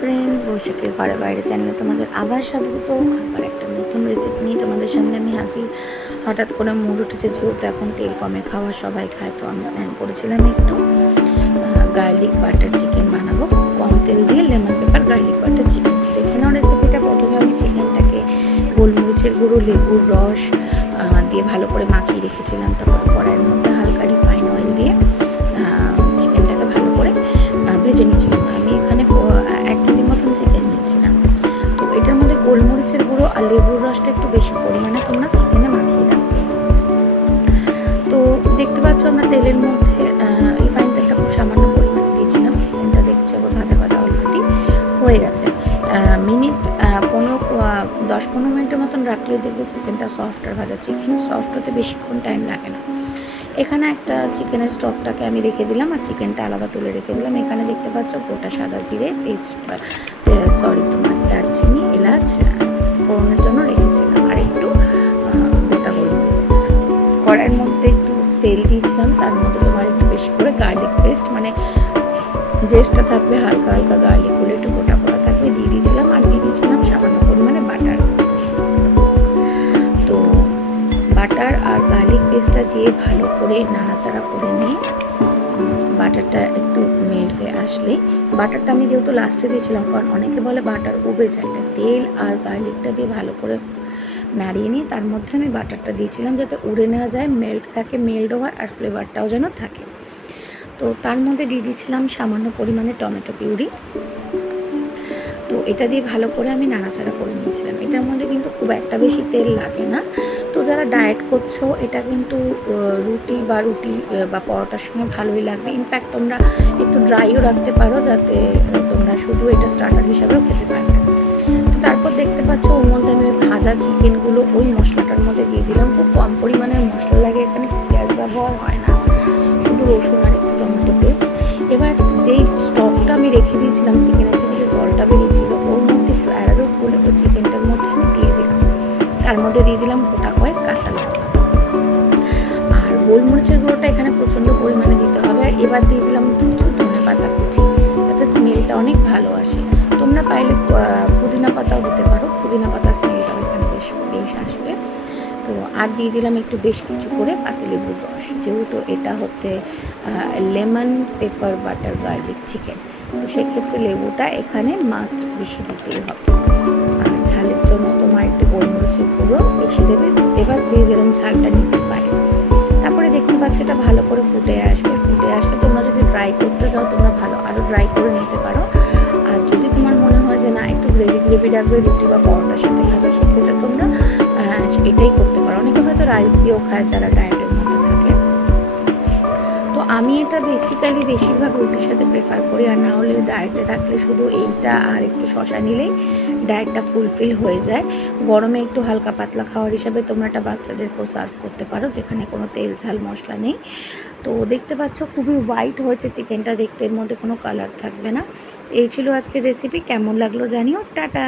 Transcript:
Friend, বৈশাখের ঘরে বাইরে চ্যানেলে তোমাদের আবার স্বাগত। আবার একটা নতুন রেসিপি নিয়ে তোমাদের সামনে আমি হাজির। হঠাৎ করে মুড উঠেছে, যেহেতু এখন তেল কমে খাওয়া সবাই খায়, তো আমি প্ল্যান করেছিলাম একটু গার্লিক বাটার চিকেন বানাবো। কম তেল দিয়ে lemon paper garlic butter chicken. দেখে নাও রেসিপিটা। প্রথমে আমি চিকেনটাকে গোলমরিচের গুঁড়ো, লেবুর রস দিয়ে ভালো করে মাখিয়ে রেখেছিলাম। তারপর কড়াইয়ের মধ্যে হালকা রিফাইন অয়েল দিয়ে চিকেনটাকে ভালো করে ভেজে নিয়েছিলাম। আমি এখানে 1 কেজি মতন চিকেন নিয়েছিলাম। তো এটার মধ্যে গোলমরিচের গুঁড়ো আর লেবুর রসটা একটু বেশি পরিমাণে তোমরা চিকেনে মাখিয়ে রাখবে। তো দেখতে পাচ্ছ আমরা তেলের মধ্যে রিফাইন তেলটা খুব সামান্য পরিমাণে দিয়েছিলাম। চিকেনটা দেখছি আবার ভাজা ভাজা অলরেডি হয়ে গেছে। মিনিট 10-15 মিনিটের মতন রাখলে দেখবে চিকেনটা সফট। আর ভাজা চিকেন সফট হতে বেশিক্ষণ টাইম লাগে না। এখানে একটা চিকেনের স্টকটাকে আমি রেখে দিলাম আর চিকেনটা আলাদা তুলে রেখে দিলাম। এখানে দেখতে পাচ্ছ গোটা সাদা জিরে, তোমার দারচিনি, এলাচ ফোড়নের জন্য রেখেছিলাম, আর একটু গোটা গোলমরিচ। কড়াইয়ের মধ্যে একটু তেল দিয়েছিলাম, তার মধ্যে তোমার একটু বেশি করে গার্লিক পেস্ট, মানে জেস্টটা থাকবে, হালকা হালকা গার্লিকগুলো একটু গোটা গোটা থাকবে, দিয়ে দিয়েছিলাম। আর দিয়ে দিয়েছিলাম সামান্য পরিমাণে বাটার। তো বাটার আর গার্লিক পেস্টটা দিয়ে ভালো করে নাড়াচাড়া করে নিয়ে বাটারটা একটু মেল্ট হয়ে আসলে, বাটারটা আমি যেহেতু লাস্টে দিয়েছিলাম, কারণ অনেকে বলে বাটার উবে যায়, তাই তেল আর গার্লিকটা দিয়ে ভালো করে নাড়িয়ে নিয়ে তার মধ্যে আমি বাটারটা দিয়েছিলাম, যাতে উড়ে নেওয়া যায়, মেল্টও হয় আর ফ্লেভারটাও যেন থাকে। তো তার মধ্যে দিয়ে দিয়েছিলাম সামান্য পরিমাণে টমেটো পিউরি। তো এটা দিয়ে ভালো করে আমি নাড়াচাড়া করে নিয়েছিলাম। এটার মধ্যে কিন্তু খুব একটা বেশি তেল লাগে না। তো যারা ডায়েট করছো, এটা কিন্তু রুটি বা পরোটার সঙ্গে ভালোই লাগবে। ইনফ্যাক্ট তোমরা একটু ড্রাইও রাখতে পারো, যাতে তোমরা শুধু এটা স্টার্টার হিসাবেও খেতে পারবে। তো তারপর দেখতে পাচ্ছ ওর মধ্যে আমি ভাজা চিকেনগুলো ওই মশলাটার মধ্যে দিয়ে দিলাম। খুব কম পরিমাণের মশলা লাগে, এখানে পেঁয়াজ ব্যবহার হয় না, শুধু রসুন আর একটু টমেটো পেস্ট। এবার যেই স্টকটা আমি রেখে দিয়েছিলাম, চিকেনের থেকে যে জলটা বেরিয়েছিল, ওর মধ্যে একটু অ্যারারুট গুলে ওই চিকেনটার মধ্যে আমি দিয়ে দিলাম। তার মধ্যে দিয়ে দিলাম গোটা কয়েক কাঁচা লঙ্কা, আর গোলমরিচের গুঁড়োটা এখানে প্রচণ্ড পরিমাণে দিতে হবে। আর এবার দিয়ে দিলাম কিছু ধনেপাতা কুচি, যাতে স্মেলটা অনেক ভালো আসে। তোমরা পাইলে পুদিনা পাতাও দিতে পারো, পুদিনা পাতার স্মেলটাও এখানে বেশ আসবে। তো আর দিয়ে দিলাম একটু বেশ কিছু করে পাতিলেবুর রস, যেহেতু এটা হচ্ছে lemon paper butter garlic chicken, তো সেক্ষেত্রে লেবুটা এখানে মাস্ট বেশি দিতেই হবে। আর ঝালের জন্য তোমার একটু গোলমরিচের গুঁড়ো বেশি দেবে, এবার যে যেরকম ঝালটা নিতে পারে। তারপরে দেখতে পাচ্ছ এটা ভালো করে ফুটে আসবে। ফুটে আসলে তোমরা যদি ড্রাই করতে চাও, তোমরা আরও ড্রাই করে নিতে পারো। আর যদি তোমার মনে হয় যে না, একটু গ্রেভি রাখবে, রুটি বা পরোটার সাথে খাবে, সেক্ষেত্রে তোমরা এটাই করতে পারো। অনেকে হয়তো রাইস দিয়েও খায় যারা ডায়েটের মধ্যে থাকে। তো আমি এটা বেশিরভাগ রুটির সাথে প্রেফার করি। আর না হলে ডায়েটে থাকলে শুধু এইটা আর একটু শশা নিলেই ডায়েটটা ফুলফিল হয়ে যায়। গরমে একটু হালকা পাতলা খাওয়ার হিসাবে তোমরা এটা বাচ্চাদেরকেও সার্ভ করতে পারো, যেখানে কোনো তেল ঝাল মশলা নেই। তো দেখতে পাচ্ছ খুবই হোয়াইট হয়েছে চিকেনটা, দেখতে, এর মধ্যে কোনো কালার থাকবে না। এই ছিল আজকের রেসিপি। কেমন লাগলো জানিও। টাটা।